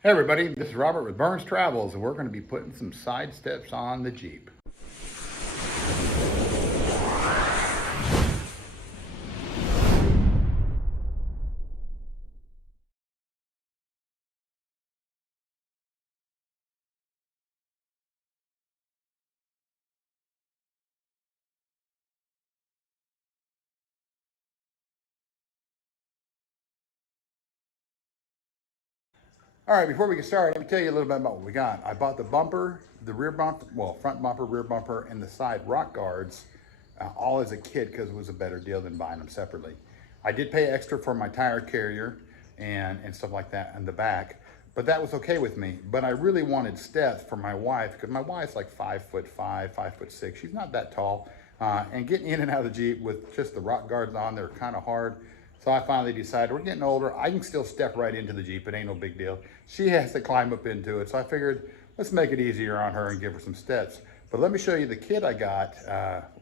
Hey everybody, this is Robert with Burns Travels, and we're going to be putting some side steps on the Jeep. All right, before we get started, let me tell you a little bit about what we got. I bought the bumper, the rear bumper, well, front bumper, rear bumper, and the side rock guards, all as a kit because it was a better deal than buying them separately. I did pay extra for my tire carrier and stuff like that in the back, but that was okay with me. But I really wanted steps for my wife because my wife's like 5'5", 5'6". She's not that tall, and getting in and out of the Jeep with just the rock guards on, they're kind of hard. So I finally decided we're getting older. I can still step right into the Jeep. It ain't no big deal. She has to climb up into it. So I figured let's make it easier on her and give her some steps. But let me show you the kit I got.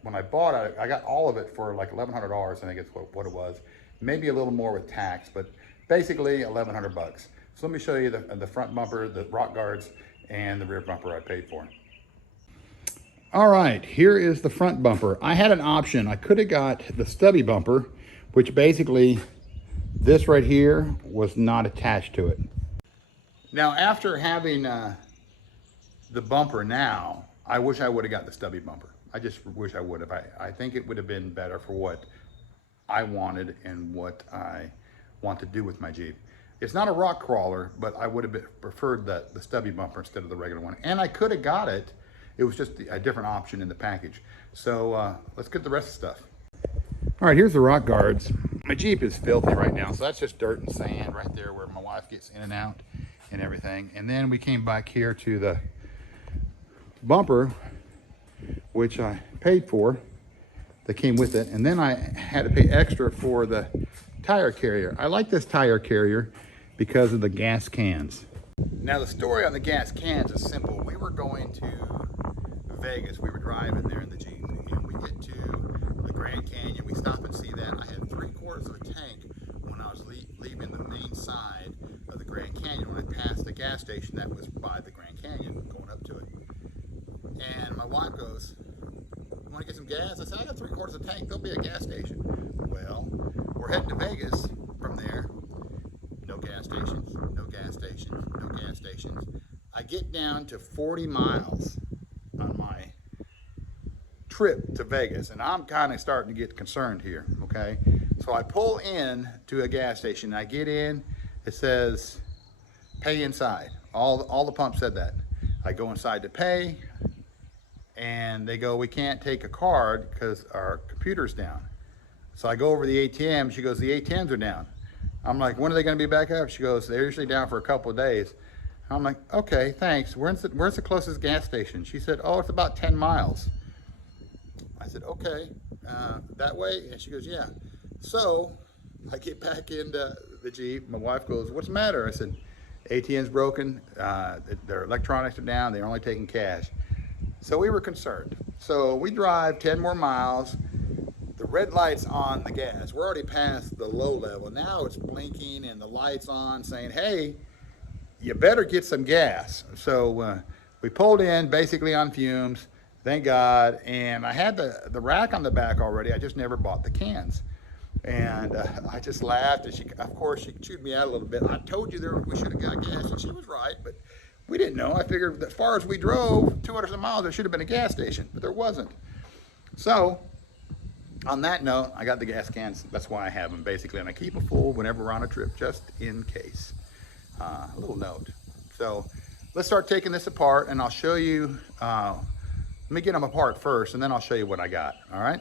When I bought it, I got all of it for like $1,100. I think it's what it was. Maybe a little more with tax, but basically 1,100 bucks. So let me show you the front bumper, the rock guards, and the rear bumper I paid for. All right, here is the front bumper. I had an option. I could have got the stubby bumper, which basically this right here was not attached to it. Now, after having the bumper now, I wish I would have got the stubby bumper. I just wish I would have. I think it would have been better for what I wanted and what I want to do with my Jeep. It's not a rock crawler, but I would have preferred the stubby bumper instead of the regular one. And I could have got it. It was just a different option in the package. So let's get the rest of the stuff. All right, here's the rock guards. My Jeep is filthy right now, so that's just dirt and sand right there where my wife gets in and out and everything. And then we came back here to the bumper, which I paid for, that came with it. And then I had to pay extra for the tire carrier. I like this tire carrier because of the gas cans. Now the story on the gas cans is simple. We were going to Vegas. We were driving there in the Jeep, and we get to the Grand Canyon. We stop and see that. I had 3/4 of a tank when I was leaving the main side of the Grand Canyon when I passed the gas station that was by the Grand Canyon, going up to it. And my wife goes, "You want to get some gas?" I said, "I got 3/4 of a tank. There'll be a gas station." Well, we're heading to Vegas from there. No gas stations, no gas stations, no gas stations. I get down to 40 miles on my trip to Vegas, and I'm kind of starting to get concerned here, okay? So I pull in to a gas station. I get in, it says pay inside. All the pumps said that. I go inside to pay, and they go, "We can't take a card because our computer's down." So I go over the ATM. She goes, "The ATMs are down." I'm like, "When are they going to be back up?" She goes, "They're usually down for a couple of days." I'm like, "Okay, thanks. Where's the closest gas station?" She said, "Oh, it's about 10 miles. I said, "Okay, that way?" And she goes, "Yeah." So I get back into the Jeep. My wife goes, "What's the matter?" I said, "ATM's broken. Their electronics are down. They're only taking cash." So we were concerned. So we drive 10 more miles. The red light's on the gas. We're already past the low level. Now it's blinking and the light's on saying, "Hey, you better get some gas." So we pulled in basically on fumes, thank God. And I had the rack on the back already. I just never bought the cans. And I just laughed, and of course, she chewed me out a little bit. "I told you we should have got gas," and she was right, but we didn't know. I figured as far as we drove, 200 miles, there should have been a gas station, but there wasn't. So on that note, I got the gas cans. That's why I have them basically, and I keep them full whenever we're on a trip, just in case. A little note. So let's start taking this apart, and I'll show you. Let me get them apart first, and then I'll show you what I got. All right.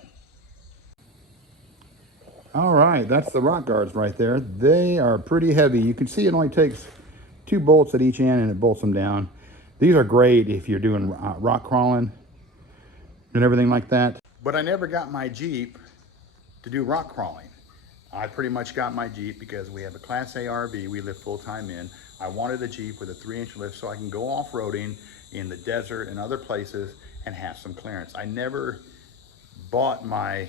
All right, that's the rock guards right there. They are pretty heavy. You can see it only takes 2 bolts at each end, and it bolts them down. These are great if you're doing rock crawling and everything like that. But I never got my Jeep to do rock crawling. I pretty much got my Jeep because we have a Class A RV we live full-time in. I wanted a Jeep with a 3-inch lift so I can go off-roading in the desert and other places and have some clearance. I never bought my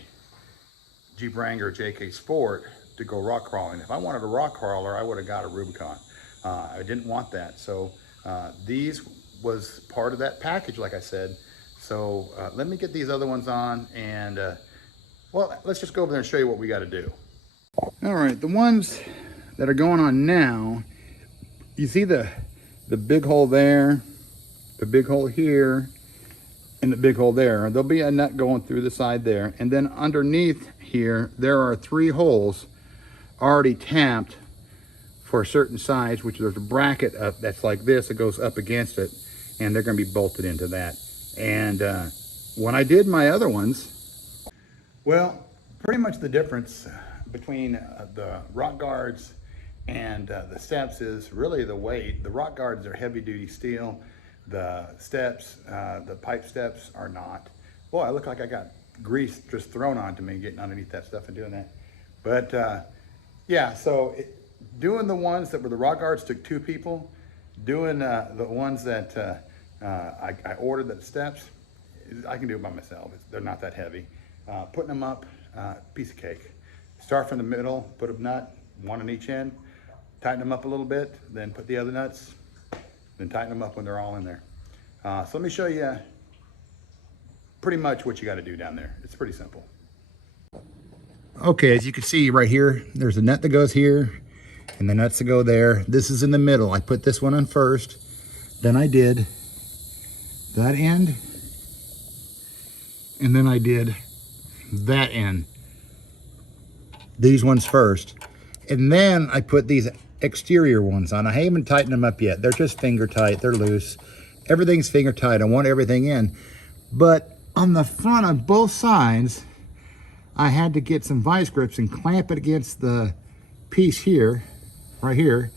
Jeep Wrangler JK Sport to go rock crawling. If I wanted a rock crawler, I would have got a Rubicon. I didn't want that. So these was part of that package, like I said. So let me get these other ones on and well, let's just go over there and show you what we got to do. All right, the ones that are going on now, you see the big hole there, the big hole here, and the big hole there. There'll be a nut going through the side there. And then underneath here, there are 3 holes already tamped for a certain size, which there's a bracket up that's like this, it goes up against it, and they're gonna be bolted into that. And when I did my other ones, well, pretty much the difference between the rock guards and the steps is really the weight. The rock guards are heavy duty steel. The steps, the pipe steps are not. Boy, I look like I got grease just thrown onto me getting underneath that stuff and doing that. But yeah, so doing the ones that were the rock guards took 2 people. Doing the ones that I ordered, the steps, I can do it by myself. They're not that heavy. Putting them up, piece of cake. Start from the middle, put a nut, 1 on each end, tighten them up a little bit, then put the other nuts, then tighten them up when they're all in there. So let me show you pretty much what you got to do down there. It's pretty simple. Okay, as you can see right here, there's a nut that goes here and the nuts that go there. This is in the middle. I put this one on first, then I did that end, and then I did that end. These ones first, and then I put these exterior ones on. I haven't tightened them up yet. They're just finger tight, they're loose. Everything's finger tight. I want everything in. But on the front of both sides, I had to get some vice grips and clamp it against the piece here, right here,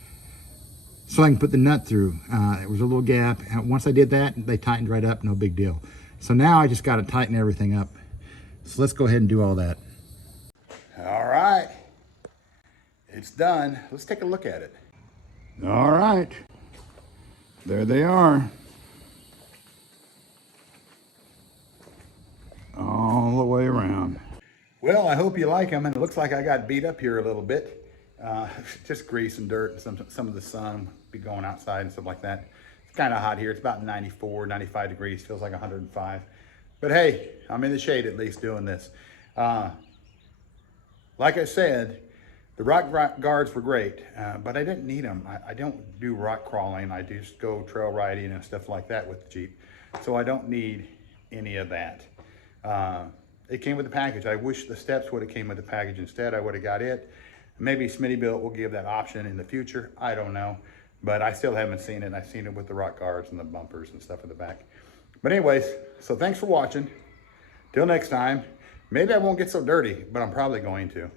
so I can put the nut through. It was a little gap. Once I did that, they tightened right up, no big deal. So now I just got to tighten everything up. So let's go ahead and do all that. All right, it's done. Let's take a look at it. All right, there they are. All the way around. Well, I hope you like them, and it looks like I got beat up here a little bit. Just grease and dirt, and some of the sun be going outside and stuff like that. It's kind of hot here. It's about 94, 95 degrees, feels like 105. But hey, I'm in the shade at least doing this. Like I said, the rock guards were great, but I didn't need them. I don't do rock crawling. I just go trail riding and stuff like that with the Jeep. So I don't need any of that. It came with the package. I wish the steps would have came with the package instead. I would have got it. Maybe Smittybuilt will give that option in the future. I don't know, but I still haven't seen it. I've seen it with the rock guards and the bumpers and stuff in the back. But anyways, so thanks for watching. Till next time. Maybe I won't get so dirty, but I'm probably going to.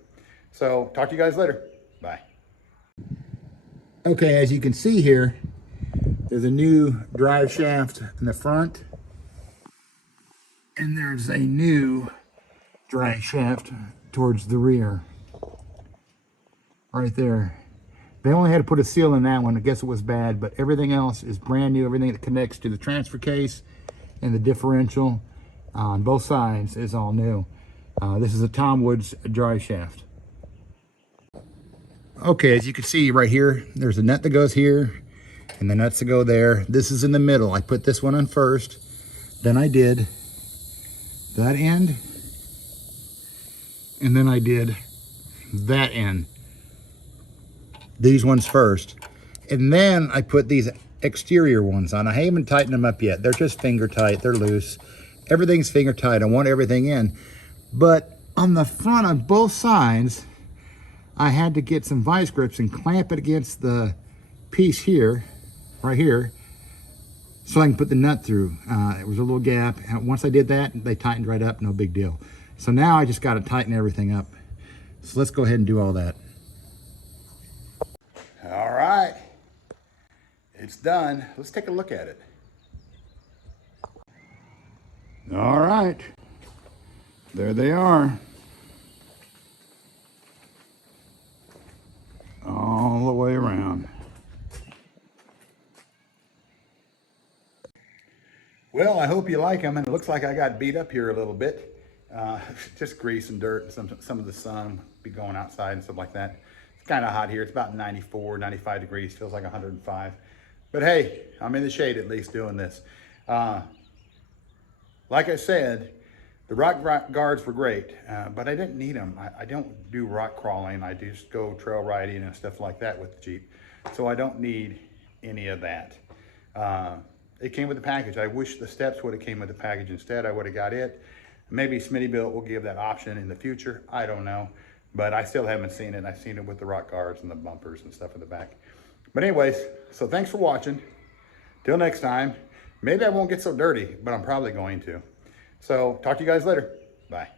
So talk to you guys later. Bye. Okay, as you can see here, there's a new drive shaft in the front, and there's a new drive shaft towards the rear. Right there. They only had to put a seal in that one. I guess it was bad, but everything else is brand new. Everything that connects to the transfer case and the differential on both sides is all new. This is a Tom Woods drive shaft. Okay, as you can see right here, there's a nut that goes here and the nuts that go there. This is in the middle. I put this one on first, then I did that end, and then I did that end. These ones first, and then I put these exterior ones on. I haven't tightened them up yet. They're just finger tight, they're loose. Everything's finger tight. I want everything in. But on the front of both sides, I had to get some vice grips and clamp it against the piece here, right here, so I can put the nut through. It was a little gap. Once I did that, they tightened right up, no big deal. So now I just got to tighten everything up. So let's go ahead and do all that. All right, it's done. Let's take a look at it. All right, there they are. All the way around. Well, I hope you like them, and it looks like I got beat up here a little bit. Just grease and dirt, and some of the sun be going outside and stuff like that. It's kind of hot here. It's about 94, 95 degrees. Feels like 105. But hey, I'm in the shade at least doing this. Like I said, the rock guards were great, but I didn't need them. I don't do rock crawling. I just go trail riding and stuff like that with the Jeep. So I don't need any of that. It came with the package. I wish the steps would have came with the package instead. I would have got it. Maybe Smittybuilt will give that option in the future. I don't know, but I still haven't seen it. I've seen it with the rock guards and the bumpers and stuff in the back. But anyways, so thanks for watching. Till next time. Maybe I won't get so dirty, but I'm probably going to. So talk to you guys later. Bye.